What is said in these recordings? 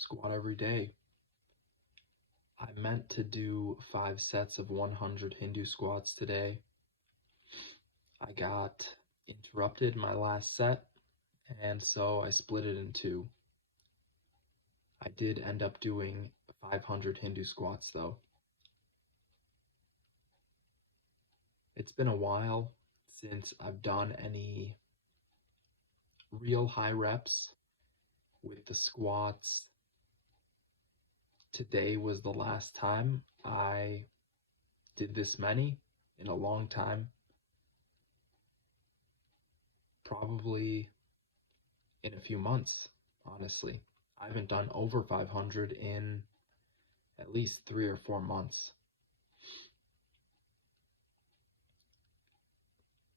squat every day. I meant to do 5 sets of 100 Hindu squats today. I got interrupted my last set, and so I split it in two. I did end up doing 500 Hindu squats though. It's been a while since I've done any real high reps with the squats. Today was the last time I did this many in a long time. Probably in a few months, honestly. I haven't done over 500 in at least 3 or 4 months.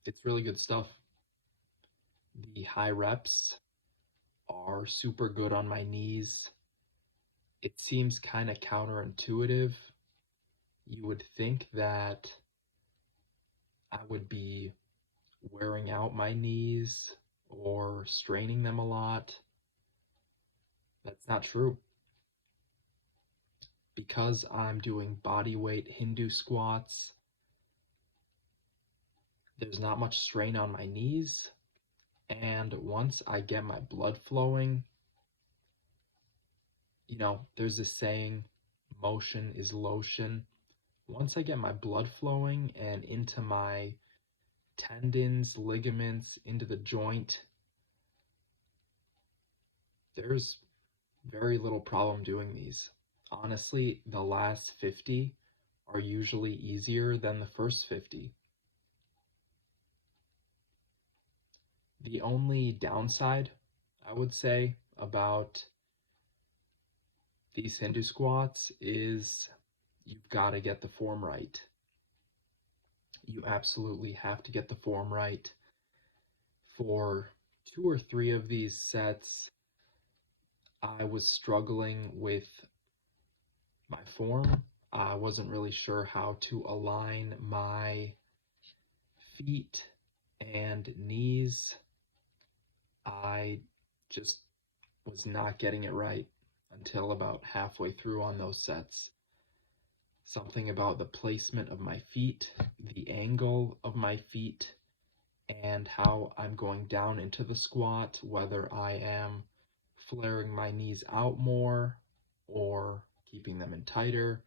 It's really good stuff. The high reps are super good on my knees. It seems kind of counterintuitive. You would think that I would be wearing out my knees or straining them a lot. That's not true. Because I'm doing body weight Hindu squats, there's not much strain on my knees, and once I get my blood flowing, there's this saying, motion is lotion. Once I get my blood flowing and into my tendons, ligaments, into the joint, there's very little problem doing these. Honestly, the last 50 are usually easier than the first 50. The only downside, I would say, about these Hindu squats is you've got to get the form right. You absolutely have to get the form right. For 2 or 3 of these sets, I was struggling with my form. I wasn't really sure how to align my feet and knees. I just was not getting it right until about halfway through on those sets. Something about the placement of my feet, the angle of my feet, and how I'm going down into the squat, whether I am flaring my knees out more or keeping them in tighter.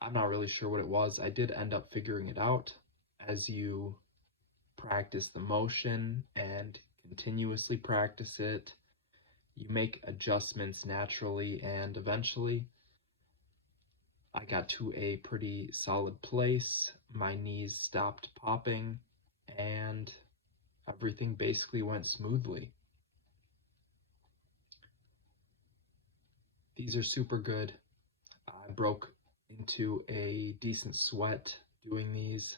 I'm not really sure what it was. I did end up figuring it out as you practice the motion and continuously practice it. You make adjustments naturally, and eventually I got to a pretty solid place. My knees stopped popping and everything basically went smoothly. These are super good. I broke into a decent sweat doing these.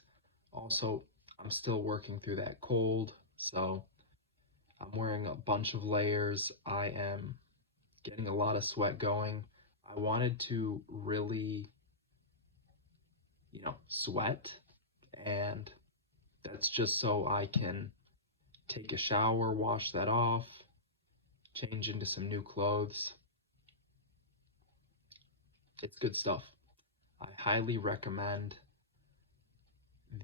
Also, I'm still working through that cold, so I'm wearing a bunch of layers. I am getting a lot of sweat going. I wanted to really, sweat, and that's just so I can take a shower, wash that off, change into some new clothes. It's good stuff. I highly recommend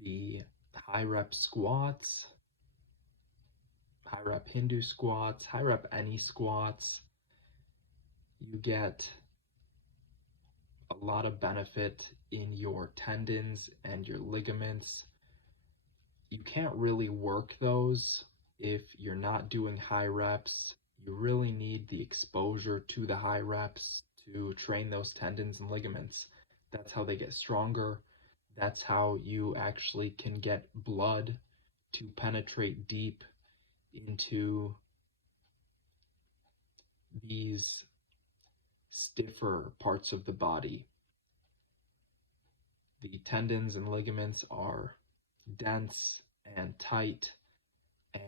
the high rep squats, high rep Hindu squats, high rep any squats. You get a lot of benefit in your tendons and your ligaments. You can't really work those if you're not doing high reps. You really need the exposure to the high reps to train those tendons and ligaments. That's how they get stronger. That's how you actually can get blood to penetrate deep into these stiffer parts of the body. The tendons and ligaments are dense and tight,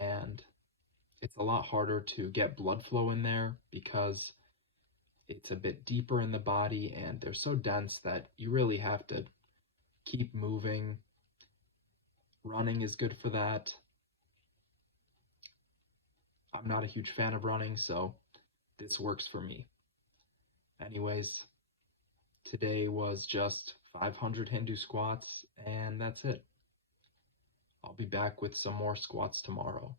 and it's a lot harder to get blood flow in there because it's a bit deeper in the body and they're so dense that you really have to keep moving. Running is good for that. I'm not a huge fan of running, so this works for me. Anyways, today was just 500 Hindu squats, and that's it. I'll be back with some more squats tomorrow.